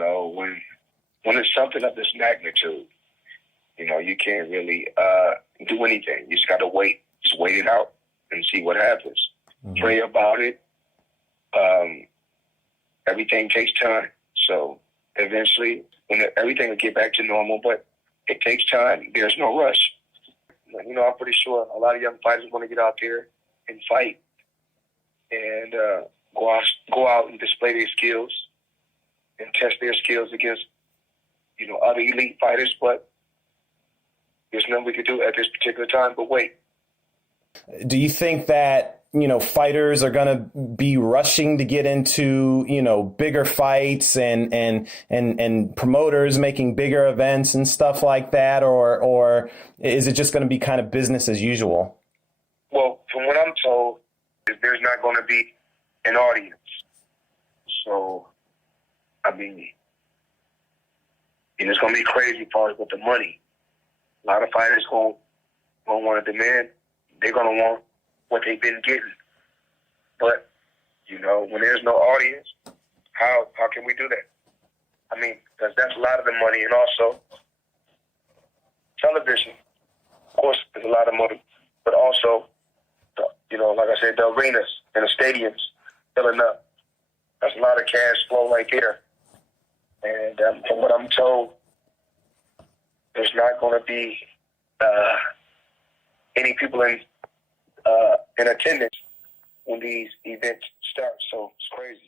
when it's something of this magnitude, you can't really do anything. You just got to wait. Just wait it out and see what happens. Mm-hmm. Pray about it. Everything takes time. So eventually, everything will get back to normal, but it takes time. There's no rush. I'm pretty sure a lot of young fighters want to get out there and fight and go out and display their skills and test their skills against, other elite fighters, but there's nothing we could do at this particular time but wait. Do you think that, fighters are going to be rushing to get into, bigger fights and promoters making bigger events and stuff like that? Or is it just going to be kind of business as usual? Well, from what I'm told, there's not going to be an audience. So, it's going to be crazy as far as with the money. A lot of fighters going to want to demand. They're going to want what they've been getting. But, when there's no audience, how can we do that? Because that's a lot of the money. And also, television, of course, there's a lot of money. But also, like I said, the arenas and the stadiums filling up. That's a lot of cash flow right there. And from what I'm told, there's not going to be any people in attendance when these events start. So it's crazy.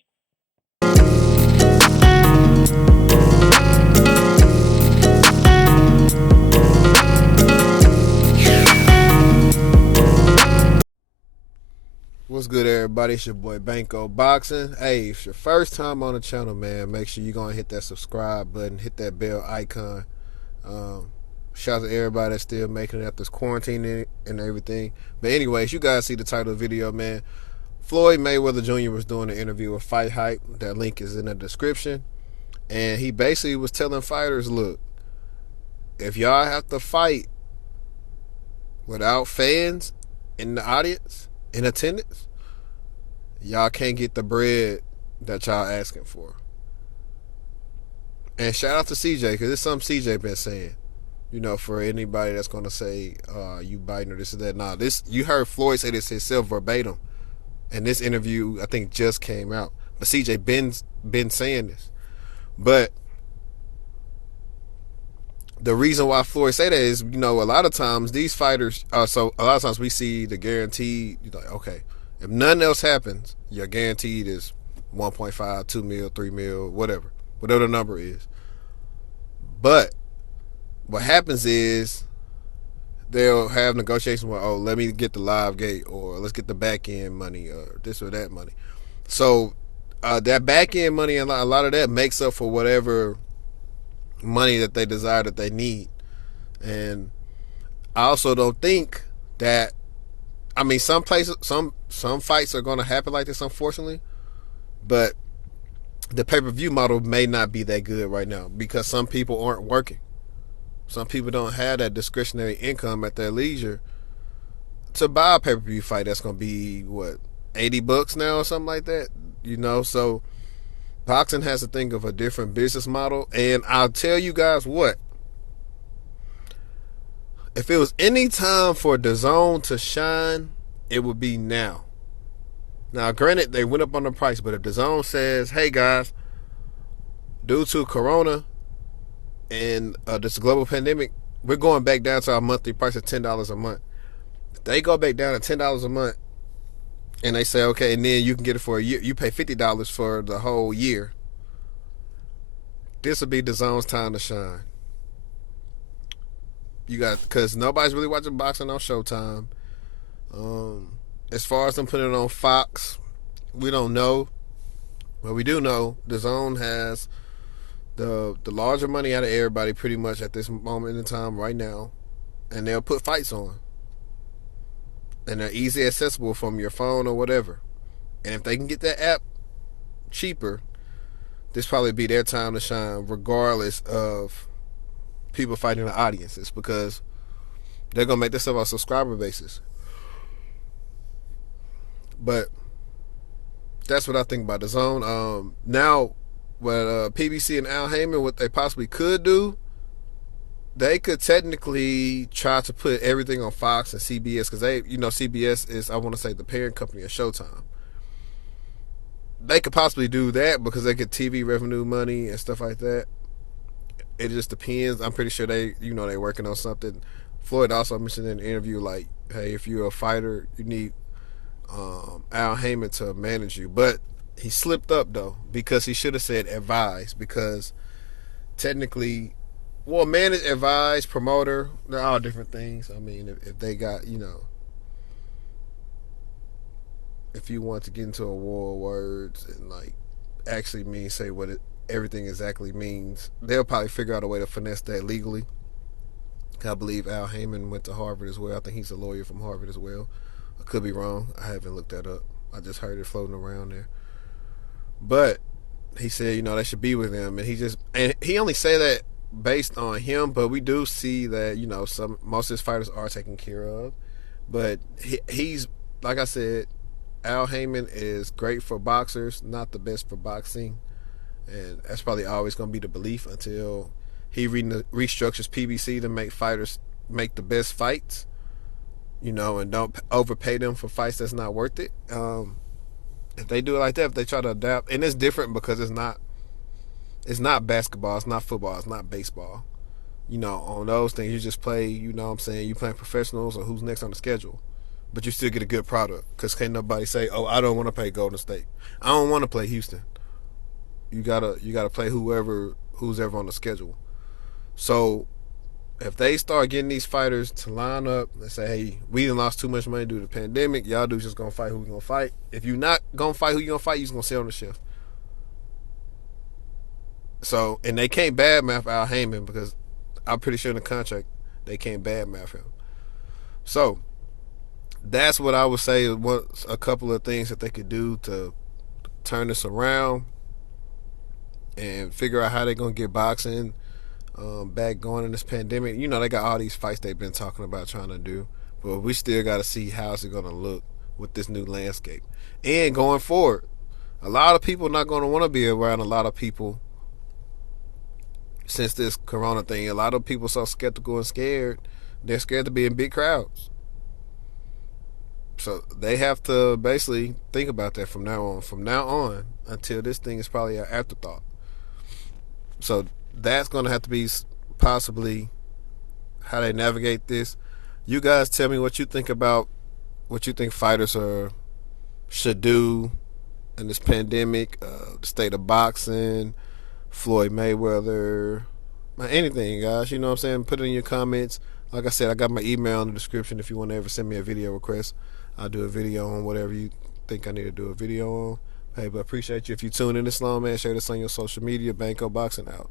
What's good, everybody? It's your boy Banco Boxing. Hey, if it's your first time on the channel, man, make sure you're going to hit that subscribe button, hit that bell icon. Shout out to everybody that's still making it up this quarantine and everything. But anyways, you guys see the title of the video, man. Floyd Mayweather Jr. was doing an interview with Fight Hype. That link is in the description. And he basically was telling fighters, look, if y'all have to fight without fans in the audience, in attendance, y'all can't get the bread that y'all asking for. And shout out to CJ, because it's something CJ been saying. For anybody that's going to say, you biting or this or that. Nah, you heard Floyd say this himself verbatim. And this interview, I think, just came out. But CJ been saying this. But the reason why Floyd say that is, a lot of times these fighters, so a lot of times we see the guaranteed, like, okay, if nothing else happens, your guaranteed is 1.5, 2 mil, 3 mil, whatever the number is. But what happens is they'll have negotiations with, let me get the live gate, or let's get the back end money, or this or that money. So that back end money, a lot of that makes up for whatever money that they desire, that they need. And I also don't think that, some places, some fights are going to happen like this, unfortunately, but the pay-per-view model may not be that good right now because some people aren't working. Some people don't have that discretionary income at their leisure to buy a pay-per-view fight that's going to be, what, $80 now or something like that, So boxing has to think of a different business model. And I'll tell you guys what, if it was any time for DAZN to shine, it would be now. Now, granted, they went up on the price, but if DAZN says, hey guys, due to Corona and this global pandemic, we're going back down to our monthly price of $10 a month. If they go back down to $10 a month and they say, okay, and then you can get it for a year, you pay $50 for the whole year, this will be DAZN's time to shine. Because nobody's really watching boxing on Showtime. As far as them putting it on Fox, we don't know. But we do know DAZN has the larger money out of everybody pretty much at this moment in time right now. And they'll put fights on. And they're easily accessible from your phone or whatever. And if they can get that app cheaper, this probably be their time to shine, regardless of people fighting the audiences, because they're going to make this stuff on a subscriber basis. But that's what I think about DAZN. Now, PBC and Al Heyman, what they possibly could do, they could technically try to put everything on Fox and CBS because CBS is, I want to say, the parent company of Showtime. They could possibly do that because they get TV revenue money and stuff like that. It just depends. I'm pretty sure they're working on something. Floyd also mentioned in an interview, like, hey, if you're a fighter, you need Al Heyman to manage you. But he slipped up, though, because he should have said advise, because technically, well, manage, advise, promoter, they're all different things. I mean, if they got, if you want to get into a war of words and, like, actually say what everything exactly means, they'll probably figure out a way to finesse that legally. I believe Al Heyman went to Harvard as well. I think he's a lawyer from Harvard as well. I could be wrong. I haven't looked that up. I just heard it floating around there. But he said, they should be with him, and he only said that based on him, but we do see that, most of his fighters are taken care of. But he's, like I said, Al Heyman is great for boxers, not the best for boxing. And that's probably always going to be the belief until he restructures PBC to make fighters make the best fights, and don't overpay them for fights that's not worth it. If they do it like that, if they try to adapt, and it's different because it's not basketball, it's not football, it's not baseball. On those things, you just play, you playing professionals or who's next on the schedule. But you still get a good product because can't nobody say, oh, I don't want to play Golden State. I don't want to play Houston. You gotta play who's ever on the schedule. So if they start getting these fighters to line up and say, hey, we done lost too much money due to the pandemic, y'all dudes just gonna fight who we gonna fight. If you're not gonna fight who you gonna fight, you just gonna sit on the shelf. So, and they can't badmouth Al Heyman because I'm pretty sure in the contract they can't badmouth him. So that's what I would say was a couple of things that they could do to turn this around and figure out how they're going to get boxing back going in this pandemic. They got all these fights they've been talking about trying to do, but we still got to see how's it going to look with this new landscape. And going forward, a lot of people not going to want to be around a lot of people since this corona thing. A lot of people so skeptical and scared. They're scared to be in big crowds. So they have to basically think about that from now on. From now on, until this thing is probably an afterthought. So that's going to have to be possibly how they navigate this. You guys tell me what you think about what you think fighters should do in this pandemic, the state of boxing, Floyd Mayweather, anything, guys. You know what I'm saying? Put it in your comments. Like I said, I got my email in the description if you want to ever send me a video request. I'll do a video on whatever you think I need to do a video on. Hey, but appreciate you. If you tune in this long, man, share this on your social media. Banco Boxing out.